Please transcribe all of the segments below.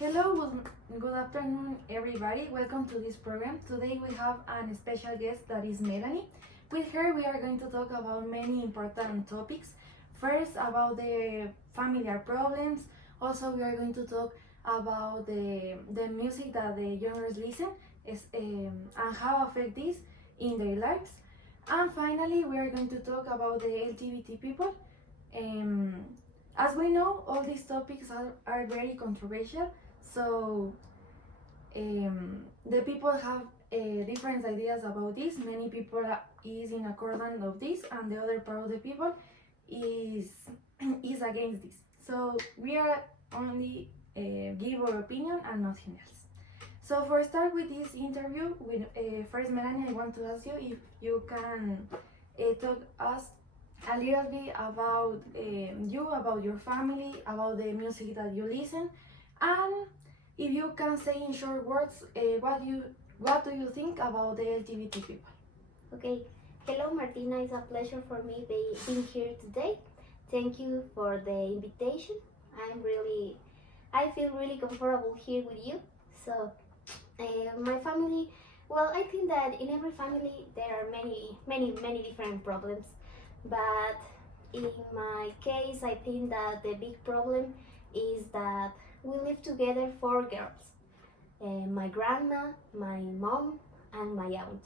Hello, good afternoon, everybody. Welcome to this program. Today we have a special guest that is Melanie. With her, we are going to talk about many important topics. First, about the familiar problems. Also, we are going to talk about the music that the youngers listen and how affect this in their lives. And finally, we are going to talk about the LGBT people. Um, as we know, all these topics are very controversial, so the people have different ideas about this. Many people is in accordance of this, and the other part of the people is is against this. So we are only give our opinion and nothing else. So for start with this interview, with first Melanie, I want to ask you if you can talk us a little bit about you, about your family, about the music that you listen, and if you can say in short words what do you think about the LGBT people? Okay, hello Martina, it's a pleasure for me being here today. Thank you for the invitation. I feel really comfortable here with you. So, my family, well, I think that in every family there are many different problems. But in my case, I think that the big problem is that we live together four girls. My grandma, my mom, and my aunt.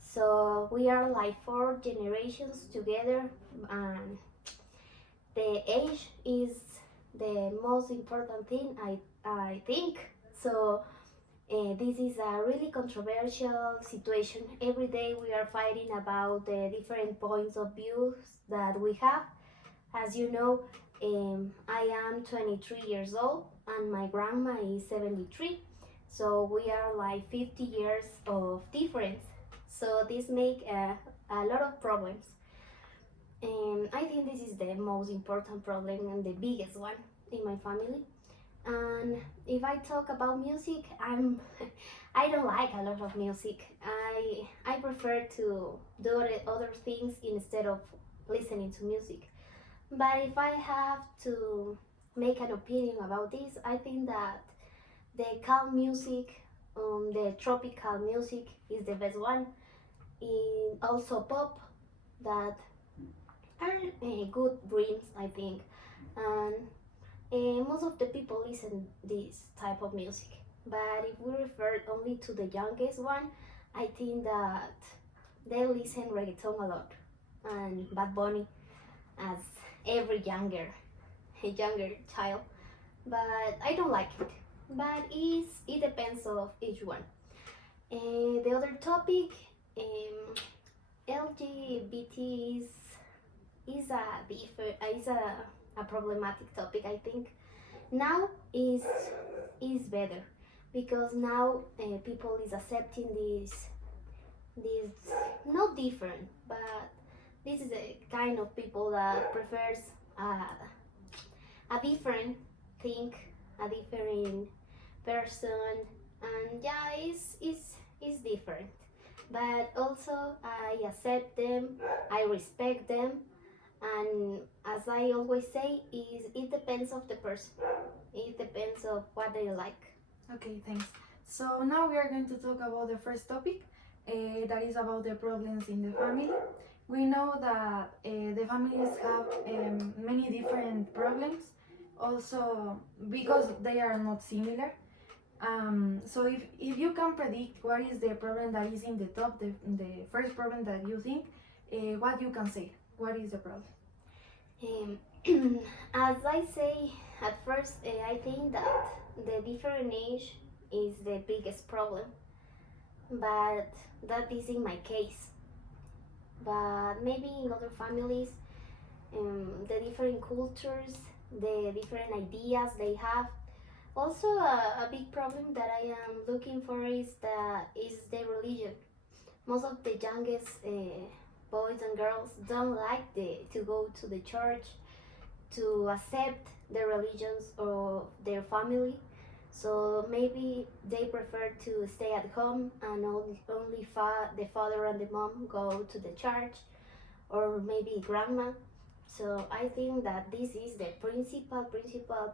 So we are like four generations together, and the age is the most important thing, I think. So this is a really controversial situation. Every day we are fighting about the different points of views that we have. As you know, I am 23 years old and my grandma is 73. So we are like 50 years of difference. So this make a lot of problems. And I think this is the most important problem and the biggest one in my family. And if I talk about music, I don't like a lot of music. I prefer to do other things instead of listening to music. But if I have to make an opinion about this, I think that the calm music, the tropical music is the best one. In also pop that are good dreams, I think. And most of the people listen this type of music. But if we refer only to the youngest one, I think that they listen reggaeton a lot and Bad Bunny as every younger child. But I don't like it. But it depends of each one. The other topic, LGBT is a problematic topic. I think now is better because now people is accepting this not different, but this is a kind of people that prefers a different thing, a different person, and yeah, is different. But also I accept them, I respect them, and as I always say, is it depends of the person. It depends of what they like. Okay, thanks. So now we are going to talk about the first topic, that is about the problems in the family. We know that the families have many different problems, also because they are not similar. So if you can predict what is the problem that is in the top, the first problem that you think, what you can say, what is the problem? As I say at first, I think that the different age is the biggest problem, but that is in my case. But maybe in other families, the different cultures, the different ideas they have. Also, a big problem that I am looking for is the religion. Most of the youngest boys and girls don't like to go to the church to accept the religions of their family. So maybe they prefer to stay at home and only the father and the mom go to the church, or maybe grandma. So I think that this is the principal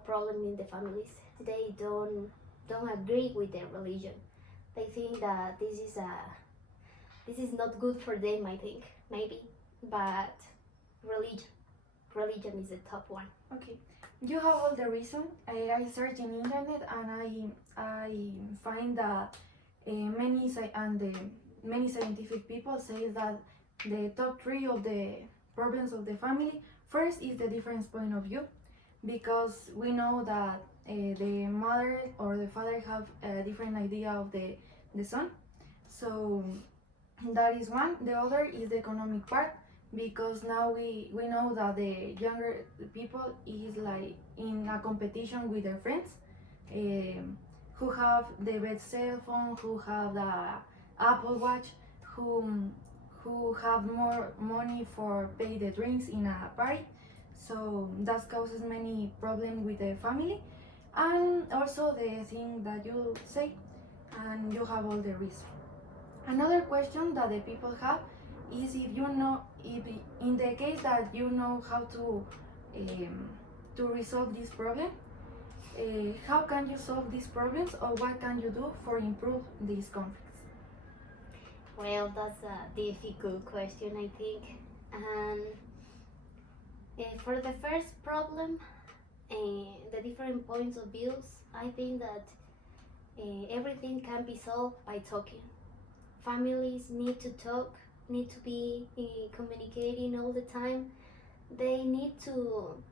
problem in the families. they don't agree with their religion. They think that this is not good for them, I think, maybe. But religion, religion is the top one. Okay, you have all the reason. I search in internet and I find that many scientific people say that the top three of the problems of the family, first is the different point of view, because we know that the mother or the father have a different idea of the son. So that is one. The other is the economic part, because now we know that the younger people is like in a competition with their friends, who have the best cell phone, who have the Apple Watch, who have more money for pay the drinks in a party. So that causes many problems with the family, and also the thing that you say, and you have all the reason. Another question that the people have is, if in the case that you know how to resolve this problem, how can you solve these problems, or what can you do for improve these conflicts? Well, that's a difficult question, I think. And for the first problem, the different points of views, I think that everything can be solved by talking. Families need to talk, need to be communicating all the time. They need to,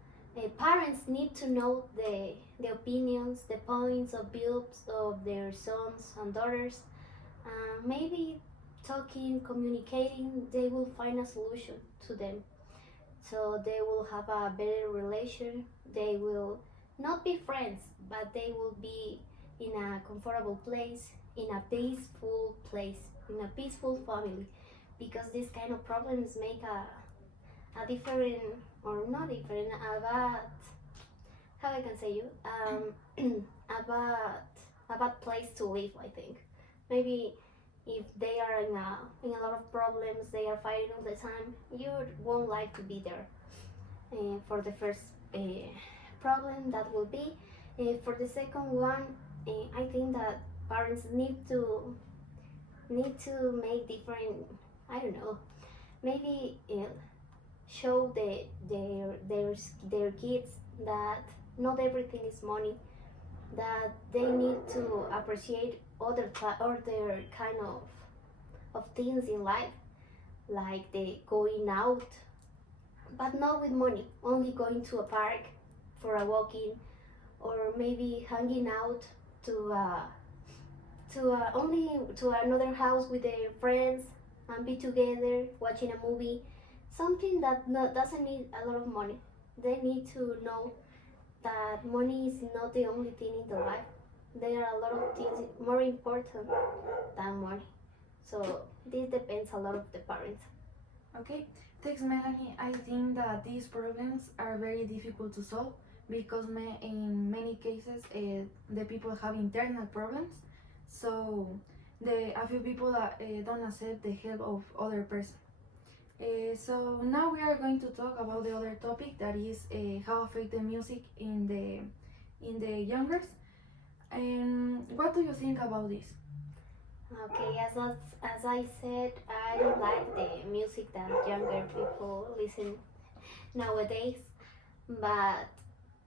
parents need to know the opinions, the points of views of their sons and daughters. Maybe talking, communicating, they will find a solution to them. So they will have a better relation. They will not be friends, but they will be in a comfortable place, in a peaceful place, in a peaceful family. Because these kind of problems make a different, or not different, a bad, how I can say you, a bad place to live, I think. Maybe if they are in a lot of problems, they are fighting all the time, you won't like to be there. For the first problem, that will be. For the second one, I think that parents need to make different, I don't know, maybe show their kids that not everything is money, that they need to appreciate other kind of things in life, like the going out, but not with money, only going to a park for a walking, or maybe hanging out to only to another house with their friends and be together watching a movie, something that doesn't need a lot of money. They need to know that money is not the only thing in the life. There are a lot of things more important than money. So this depends a lot of the parents. Okay, thanks, Melanie. I think that these problems are very difficult to solve, because in many cases the people have internal problems. So a few people don't accept the help of other person. So now we are going to talk about the other topic, that is how affect the music in the youngers. And what do you think about this? Okay, as I said, I don't like the music that younger people listen nowadays, but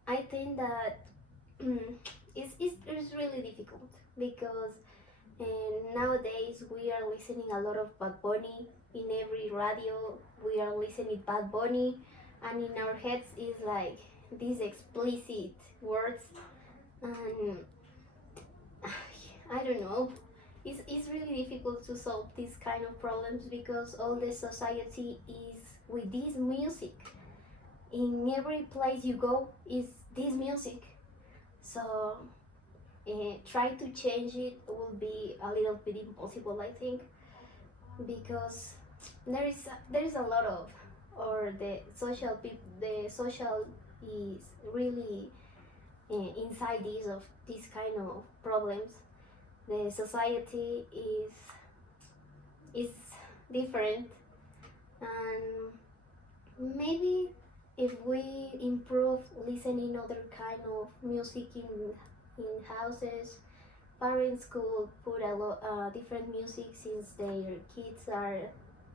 I think that it's really difficult, because nowadays we are listening a lot of Bad Bunny in every radio. We are listening Bad Bunny, and in our heads is like these explicit words, and I don't know. It's really difficult to solve these kind of problems, because all the society is with this music. In every place you go is this music. So try to change it will be a little bit impossible, I think, because there is a lot of, or the social is really inside these kind of problems. The society is different, and maybe if we improve listening other kind of music in houses. Parents could put a lot different music since their kids are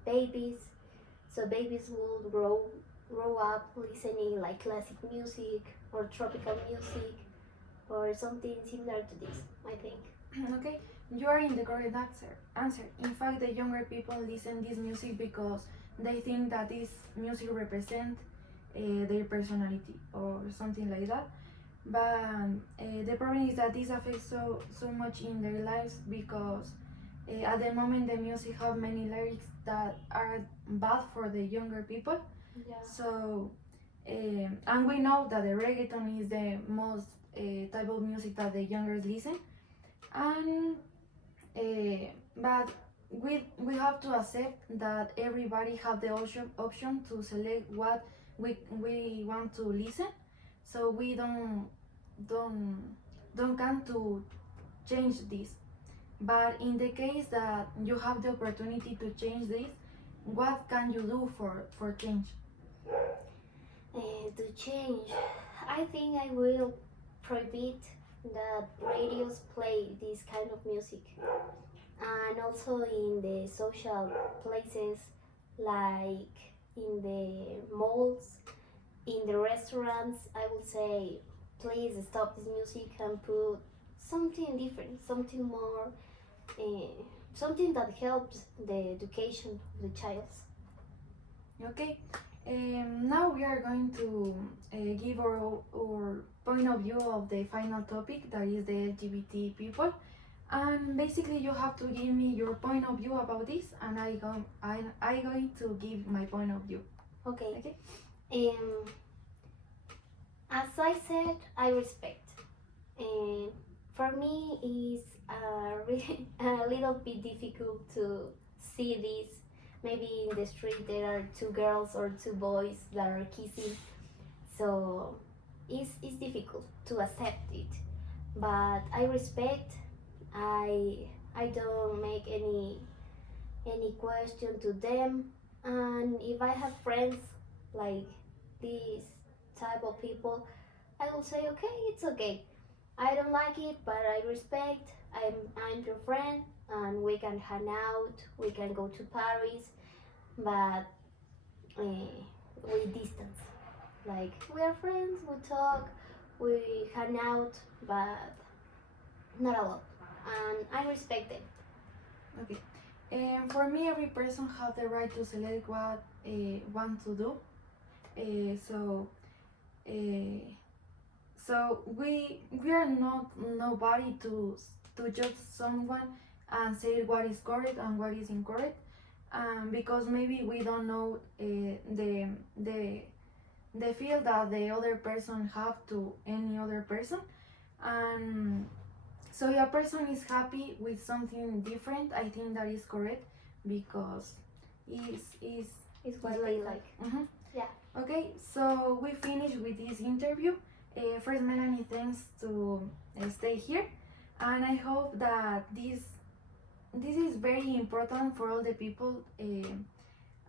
babies, so babies will grow up listening like classic music or tropical music or something similar to this, I think. Okay, you are in the correct answer. In fact, the younger people listen this music because they think that this music represent their personality or something like that. But the problem is that this affects so much in their lives because at the moment the music have many lyrics that are bad for the younger people. Yeah. So and we know that the reggaeton is the most type of music that the youngers listen, and but we have to accept that everybody have the option to select what we want to listen, so we don't come to change this. But in the case that you have the opportunity to change this, what can you do for change? To change, I think I will prohibit that radios play this kind of music, and also in the social places like in the malls, in the restaurants. I would say please stop this music and put something different, something more, something that helps the education of the child. Okay, now we are going to give our point of view of the final topic, that is the LGBT people. And basically, you have to give me your point of view about this, and I going to give my point of view. Okay. Okay. As I said, I respect. For me, it's really a little bit difficult to see this. Maybe in the street there are two girls or two boys that are kissing, so it's difficult to accept it. But I respect. I don't make any question to them, and if I have friends like this type of people, I will say okay, it's okay. I don't like it, but I respect. I'm your friend, and we can hang out. We can go to Paris, but with distance. Like we are friends, we talk, we hang out, but not a lot. And I respect them. Okay. For me, every person have the right to select what want to do. So we are not nobody to judge someone and say what is correct and what is incorrect, because maybe we don't know the feel that the other person have to any other person, and so if a person is happy with something different, I think that is correct, because It's what they like. Mhm. Yeah. Okay, so we finished with this interview. First, Melanie, thanks to stay here, and I hope that this is very important for all the people.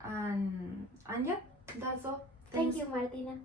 And yeah, that's all. Thank Thanks. you, Martina.